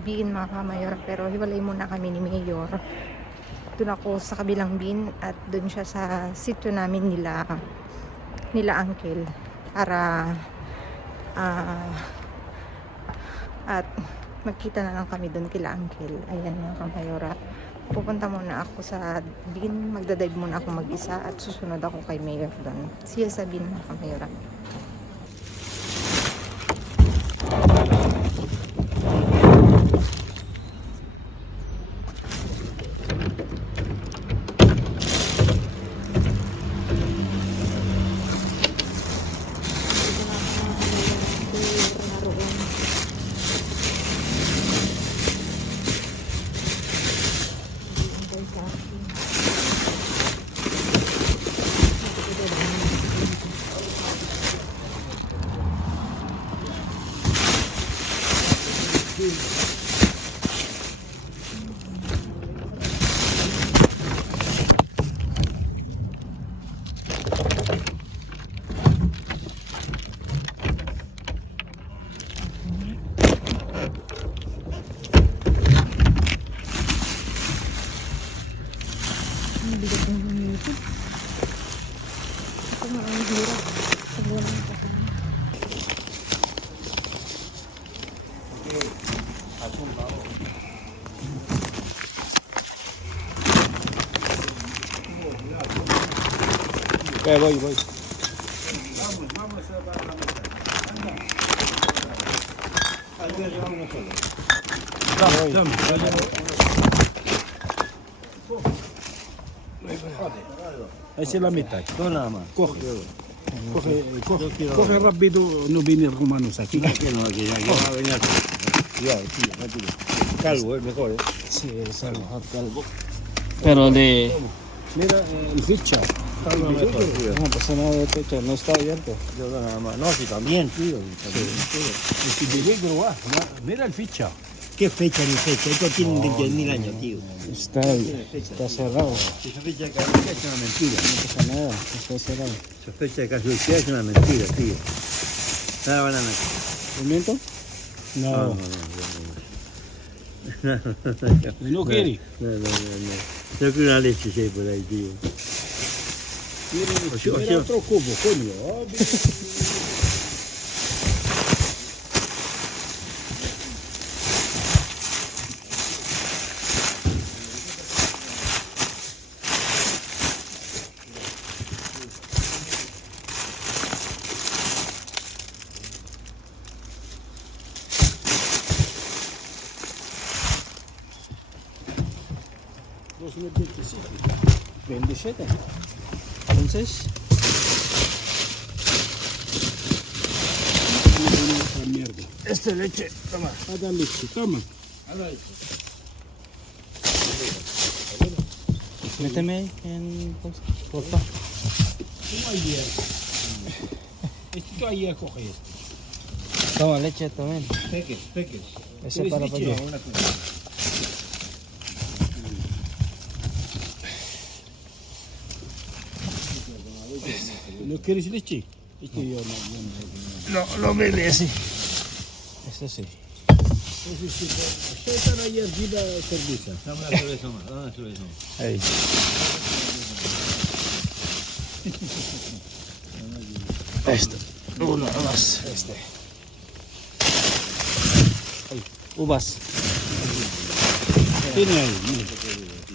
bin mga kamayor, pero hiwalay muna kami ni Mayor. Doon ako sa kabilang bin at doon siya sa sitio namin nila uncle para at magkita na lang kami doon kila uncle. Ayan mga kamayora, pupunta muna ako sa bin, magdadive muna ako mag-isa at susunod ako kay Mayor doon. See you sa bin mga kamayora. Bigat naman nito. Ito nga ang hirap. Sabunan ko pa. Voy. Esa es la mitad. No, nada más. Coge rápido, no viene romanos aquí. Aquí no, aquí va a venir. Ya, sí, rápido. Calvo, es mejor, ¿eh? Sí, es algo. Mejor calvo. Pero de... Mira, el ficha. Calvo mejor, tío. No pasa nada de techo, no está abierto. Yo nada más. No, sí, también, tío. También, tío. Es peligro, va. Mira el ficha. ¿Qué fecha ni fecha? Esto tiene 20.000 años, tío. Está cerrado, Esa fecha de caducidad es una mentira. no pasa nada, está cerrado. Esa fecha de caducidad es una mentira, tío. Nada banana. ¿Pimiento? No. No quiere. No. Yo quiero una leche si hay por ahí, tío. Mira otro cubo, coño. Dos mil 27. Entonces, esa mierda. esta leche, toma. Haga leche, toma. Méteme en... porfa. Como ayer. Esto ayer coge esto. Toma leche también. Peques. Ese para leche? pollo. ¿No quieres leche? Esto yo No bebe ese. Ese sí. Están ayer vida cerveza. Dame una cerveza más, dame una cerveza más. Ahí. Esto. Uno más. Este. Ahí. Uvas. Tiene ahí, mira.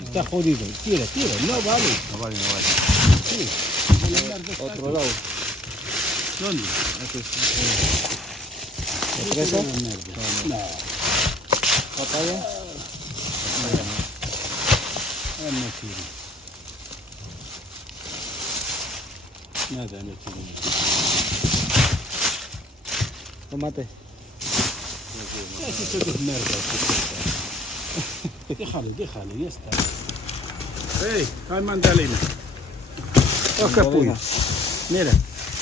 Está jodido. Tira. No vale. No vale. Sí. Otro lado. ¿Dónde? ¿Fresa? No. Papaya. No tiene. Nada, no tiene. Tomate. Eso es mierda. Déjale, ya está. Hey, hay mandalina. Oh, capullo. Mira.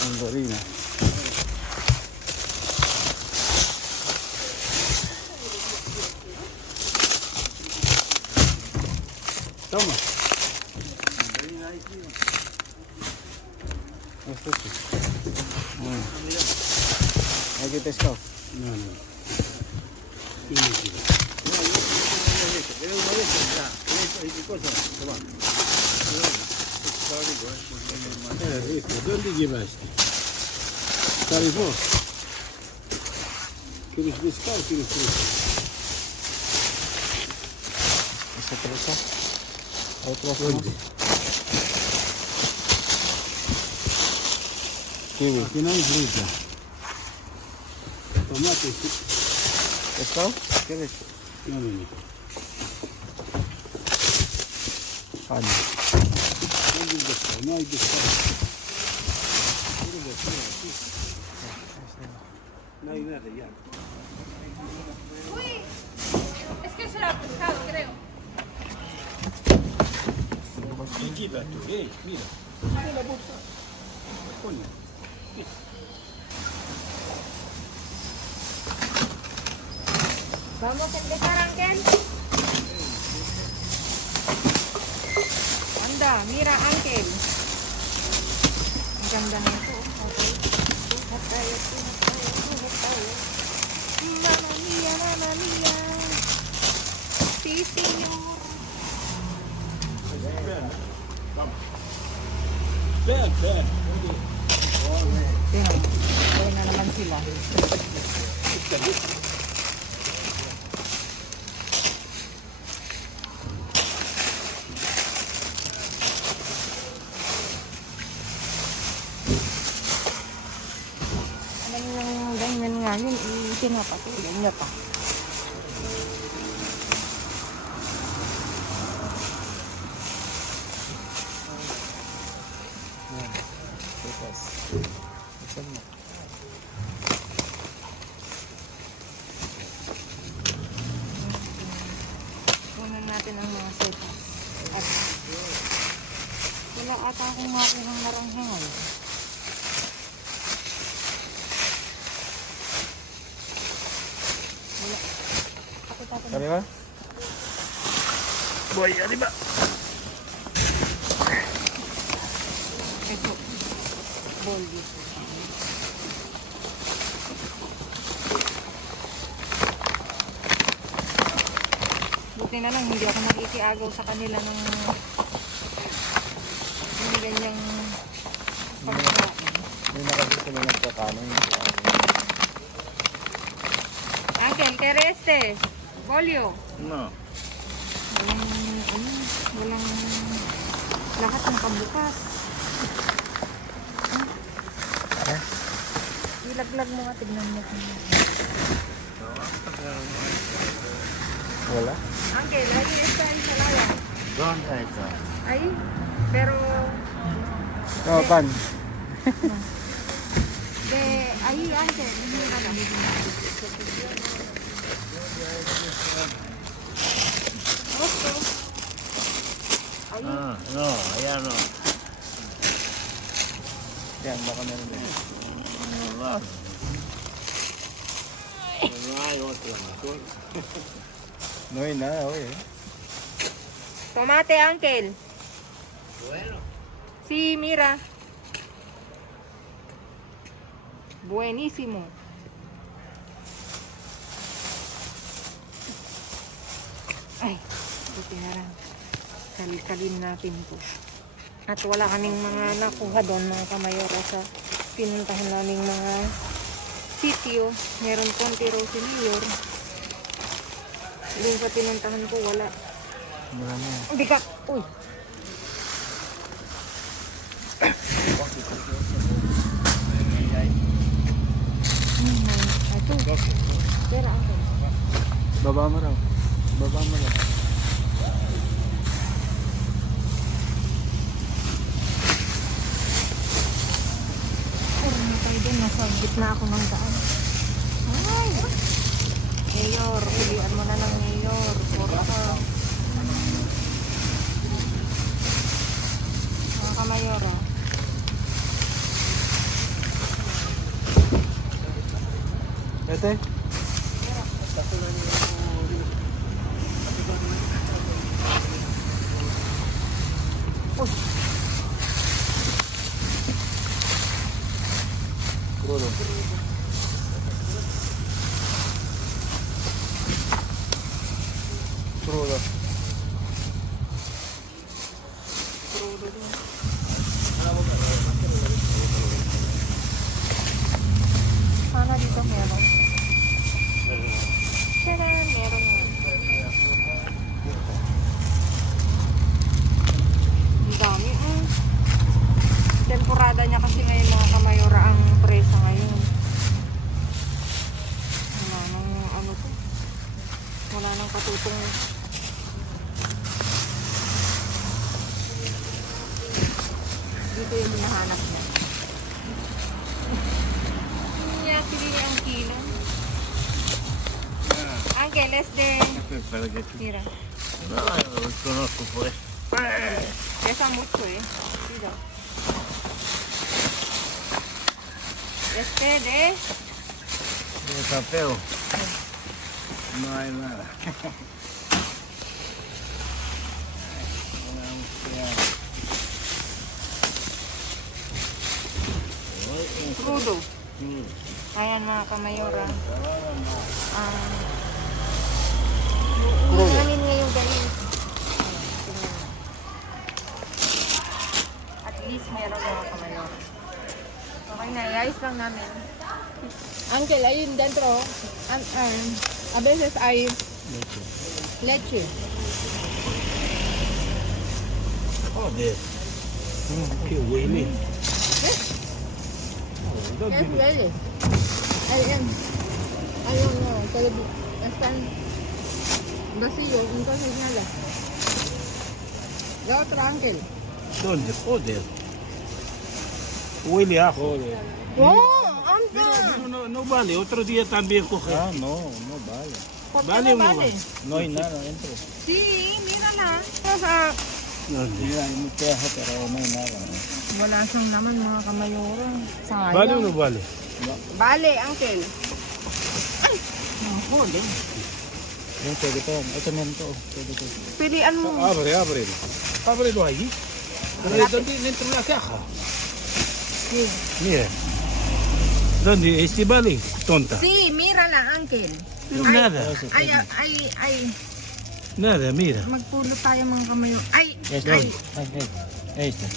Mandolina. Toma. Esto sí. Aquí pescado. No. Tiene que ir. È una vecchia già. Che cosa? Toma. Ricco, dove gli vesti? Stare fuori. ¿Quieres pescar o quieres fruta? Esa presa. Otra ¿Dónde? Kiwi. Aquí no hay fruta. Tomate, sí. ¿Pescado? ¿Quieres? No, no, no. Caña. ¿Dónde hay pescado? No hay pescado. No hay nada ya. Es que será pescado, creo. Mira tú, mira. Mira la bolsa. Coño. Vamos a empezar, Ángel. Anda, mira, Ángel. Ang ganda nito. Okay. Tuhat tayo, tuhat tayo, tuhat tayo. Mamma mia, mamma mia. Si, senyor. Ven, ven. Tingnan, gawin na naman sila. Alam niyo yung ganyan nga yun, pinapatuloy niyo pa. Setas. Buksan mo. Kunan natin ang mga setas. At wala ata akong makuhang maranghengal. Wala. Ako Arriba. Voy arriba. ito. Ball dito. Buti na lang hindi ako nakikiagaw sa kanila ng ganyang pagkain. Hindi na kasi sila nagkakanin. Uncle, ¿qué este? Bolio. No. Walang lahat ng pambukas. Ilaglag mo nga, tignan mo. Wala. Uncle, lagi esta en salada. ¿Dónde está? Ahí, pero Oh, pan. de ahí, Uncle, mira lang. Okay. Ahí. Ah, no, allá no. Yan, baka meron din. No, no hay otra mejor. No hay nada hoy, eh. Tomate, Uncle. Bueno. Sí, mira. Buenísimo. Ay, buti na lang. Kalikalin natin to. At wala kaming mga nakuha doon, mga kamayora, sa pinuntahan naming mga sitio. Meron konti raw si Mayor. Doon sa pinuntahan ko, wala. Marami yan. Hindi ka. Uy. Ito. Pera ako. Baba mo raw. Baba mo raw. Meron tayo din. Nasa gitna ako ng daan. Ay! Mayor, pilihan mo na ng Mayor. Puro ka. Mga kamayor, oh. Ete? Crudo. Crudo. kung dito yung hinahanap niya. Niya, pili niya ang kilo. Uncle, less than... Para que Mira, no, lo conozco pues. pesa mucho, eh. Mira. Este de... Está feo. No hay nada. Crudo. Ayan mga kamayora. Hangin ngayon guys. At least meron mga kamayora. Okay na, iayos lang namin. Uncle, ayun dentro. A veces hay leche. Joder. Qué huele. Oh, ¿Qué huele? Ayan. Ayun, no. Están vacío, entonces nada. La otra, Uncle. ¿Dónde? Joder. Huele a ajo. ¡Oh! No, no vale. Otro día también coge. Ah, no, no vale. ¿Por qué ¿Vale o no no vale? vale? No hay nada dentro. Sí, mírala. O sea, ¿Dónde? Mira, hay un pedazo, pero no hay nada. wala siyang naman mga kamayora. Sayang. ¿Vale o no vale? Vale, Uncle. Ay! Ang huli. Yung pwede to. Ito meron to. Pwede to. Pilian mo. Abre, ábrelo. Ábrelo ahí. ¿Dónde? Dentro de la caja. Sí. Mira. ¿Dónde? ¿Este vale? Tonta. Sí, mírala, Uncle. Pero nada. Ay. Nada, mira. Magpulot tayo mga kamayora. Ay! Este. Ay! Este.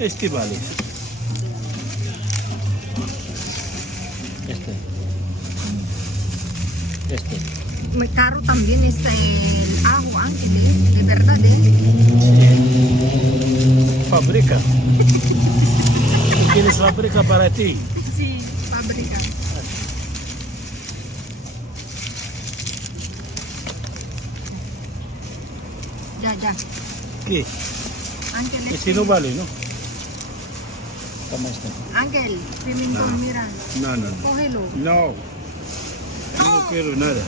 Este vale. Este. Este. Muy caro también el ajo, Uncle, de verdad, Fabrica. Tienes fábrica para ti. Sí, fábrica. Ya. ¿Qué? Uncle, Este no vale, ¿no? Tama este. Uncle, pimentón, mira. No, no, no. Cógelo. No. No quiero nada.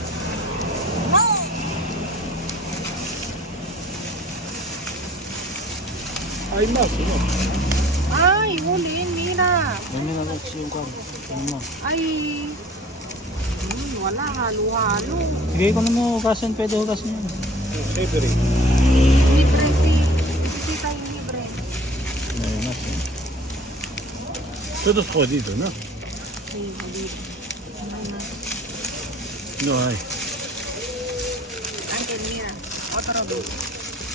Hay más, ¿no? Ay, huli, mira. May minagachi yung kwan. Ano mo? Ay. Wala, halo-halo. Sige, kung ano mo hugasan, pwede hugasan yun. Febre. Libre, sí tayo libre. Ayun na. Todos jodidos, ¿no? Sí, libre. No hay. Uncle, mira. Otro vez.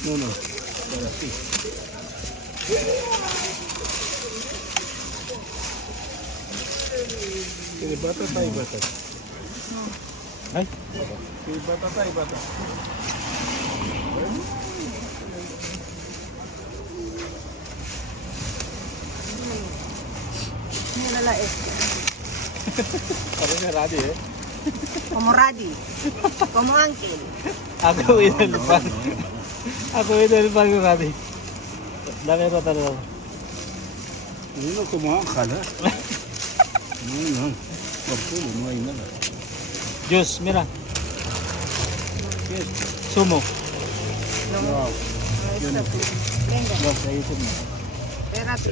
No, no. Para sí. Tiene batata y batata. Ay, Sí, batata y batata. Mírala sabi niya ready eh. Como Radi. Como Uncle. Ako inalipan. Ako inalipan yung ready. Dami ko talaga. Uno como ángel, ¿eh? No, no. Por culo, no hay nada. Juice, mira. ¿Qué es? Sumo. No. Venga, Wow, sa YouTube mo. espérate.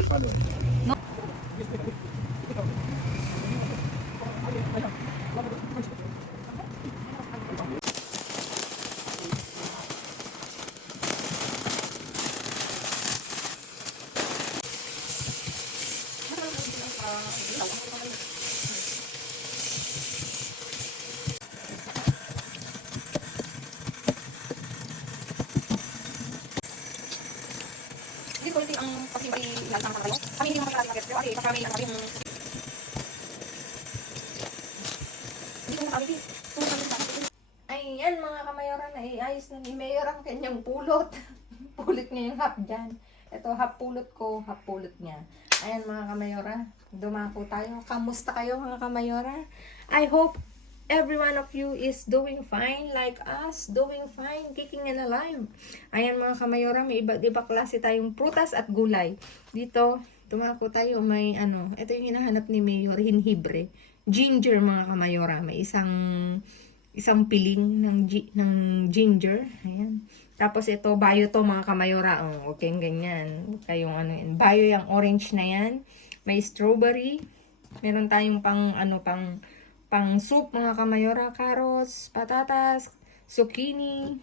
Hindi ko ang pasimple lang sa mga kayo. Kami hindi naman kailangan ng pero kasi kami lang kami yung... Hindi ko makakabili. Ayan mga kamayoran, naiayos na ni Mayor ang kanyang pulot. Pulot niya yung half dyan. Ito, half pulot ko, half pulot niya. Ayan mga kamayora, dumako tayo. Kamusta kayo mga kamayora? I hope every one of you is doing fine like us, doing fine, kicking and alive. Ayan mga kamayora, may iba't iba klase tayong prutas at gulay. Dito, tumako tayo, may ano, ito yung hinahanap ni Mayor, hinhibre. Ginger mga kamayora, may isang piling ng ginger. Ayan. Tapos ito, bayo to mga kamayora. Oh, okay, ganyan. Kayong ano yan. Bayo yung orange na yan. May strawberry. Meron tayong pang soup mga kamayora. Carrots, patatas, zucchini,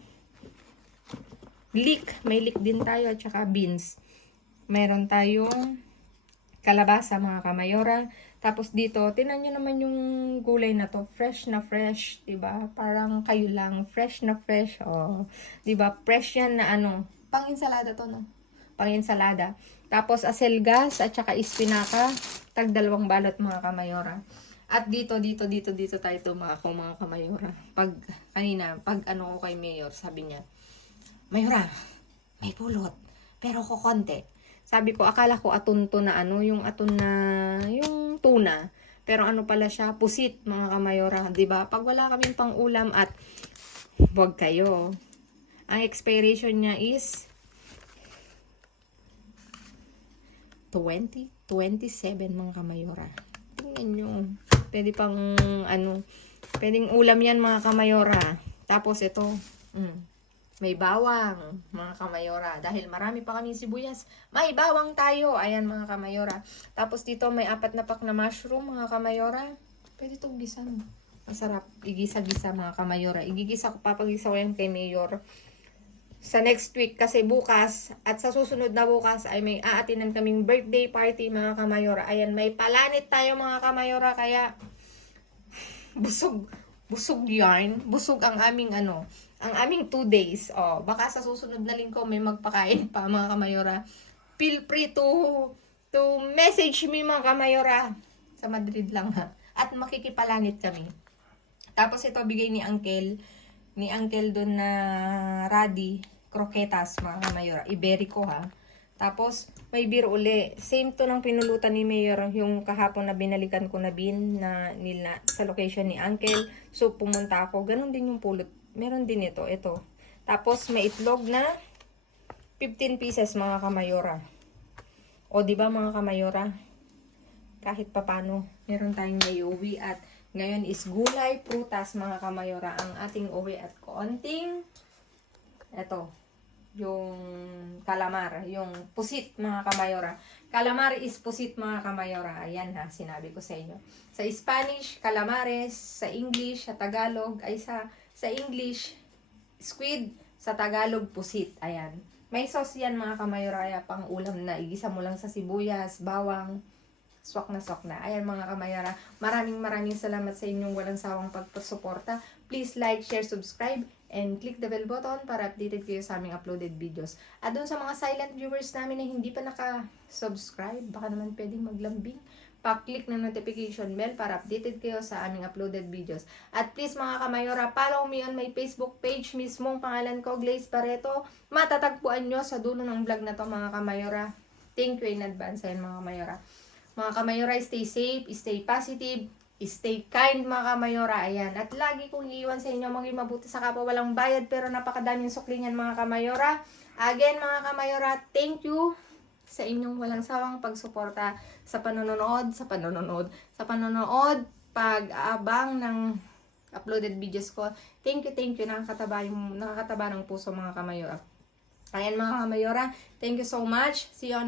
leek. May leek din tayo at saka beans. Meron tayong kalabasa mga kamayora. Tapos dito, tinan nyo naman yung gulay na to. Fresh na fresh, diba? Parang kayo lang. Fresh na fresh. Oh, diba? Fresh yan na ano. Pang-insalada to, no? Pang-insalada. Tapos aselgas at saka espinaka. Tag 2 balot mga kamayora. At dito tayo tumako mga kamayora. Pag ano ko kay Mayor, sabi niya, Mayora, may pulot. Pero ko konti. Sabi ko, akala ko aton to na ano, yung tuna. Pero ano pala siya, pusit mga kamayora, 'di ba? Pag wala kaming pang-ulam at wag kayo. Ang expiration niya is 2027 mga kamayora. Tingnan nyo. Pwede pang ano, pwedeng ulam yan mga kamayora. Tapos ito, may bawang, mga kamayora. Dahil marami pa kaming sibuyas, may bawang tayo. Ayan, mga kamayora. Tapos dito, may 4 na pack na mushroom, mga kamayora. Pwede itong gisa. Masarap. Igisa-gisa, mga kamayora. Papagisa ko yan kay Mayor. Sa next week, kasi bukas, at sa susunod na bukas, ay may aatinan kaming birthday party, mga kamayora. Ayan, may palanit tayo, mga kamayora. Kaya, busog yarn. Busog ang aming ang aming 2 days. Oh, baka sa susunod na linggo may magpakain pa mga kamayora. Feel free to message me mga kamayora. Sa Madrid lang ha. At makikipalanit kami. Tapos ito bigay ni Uncle doon na Radi, croquetas mga kamayora. Iberico ha. Tapos may beer uli. Same to ng pinulutan ni Mayor yung kahapon na binalikan ko na bin na nila sa location ni Uncle. So pumunta ako. Ganon din yung pulot. Meron din ito. Tapos may itlog na 15 pieces mga kamayora. O di ba mga kamayora? Kahit papano, meron tayong naiuwi at ngayon is gulay, prutas mga kamayora ang ating uwi at konting yung calamar, yung pusit mga kamayora. Calamar is pusit mga kamayora. Ayan ha, sinabi ko sa inyo. Sa Spanish, calamares. Sa English, sa Tagalog, sa English, squid. Sa Tagalog, pusit. Ayan. May sauce yan mga kamayora. Kaya pang ulam na. Igisa mo lang sa sibuyas, bawang. Swak na. Ayan mga kamayora. Maraming salamat sa inyong walang sawang pagpasuporta. Please like, share, subscribe. And click the bell button para updated kayo sa aming uploaded videos. At doon sa mga silent viewers namin na hindi pa naka-subscribe, baka naman pwedeng maglambing, pa-click ng notification bell para updated kayo sa aming uploaded videos. At please mga kamayora, follow me on my Facebook page mismo. Pangalan ko, Glaze Barreto. Matatagpuan nyo sa dulo ng vlog na to mga kamayora. Thank you in advance sa mga kamayora. Mga kamayora, stay safe, stay positive, stay kind mga kamayora. Ayan. At lagi kong iiwan sa inyo maging mabuti sa kapwa walang bayad pero napakadaming sukli niyan mga kamayora. Again mga kamayora, thank you sa inyong walang sawang pagsuporta sa panonood, pag-aabang ng uploaded videos ko. Thank you. Nakakataba ng puso mga kamayora. Ayan mga kamayora, thank you so much. See you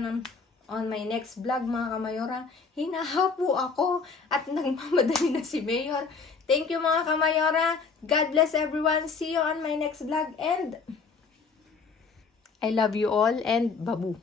on my next vlog mga kamayora. Hinahapo ako at nagmamadali na si Mayor. Thank you mga kamayora. God bless everyone. See you on my next vlog and I love you all and babu.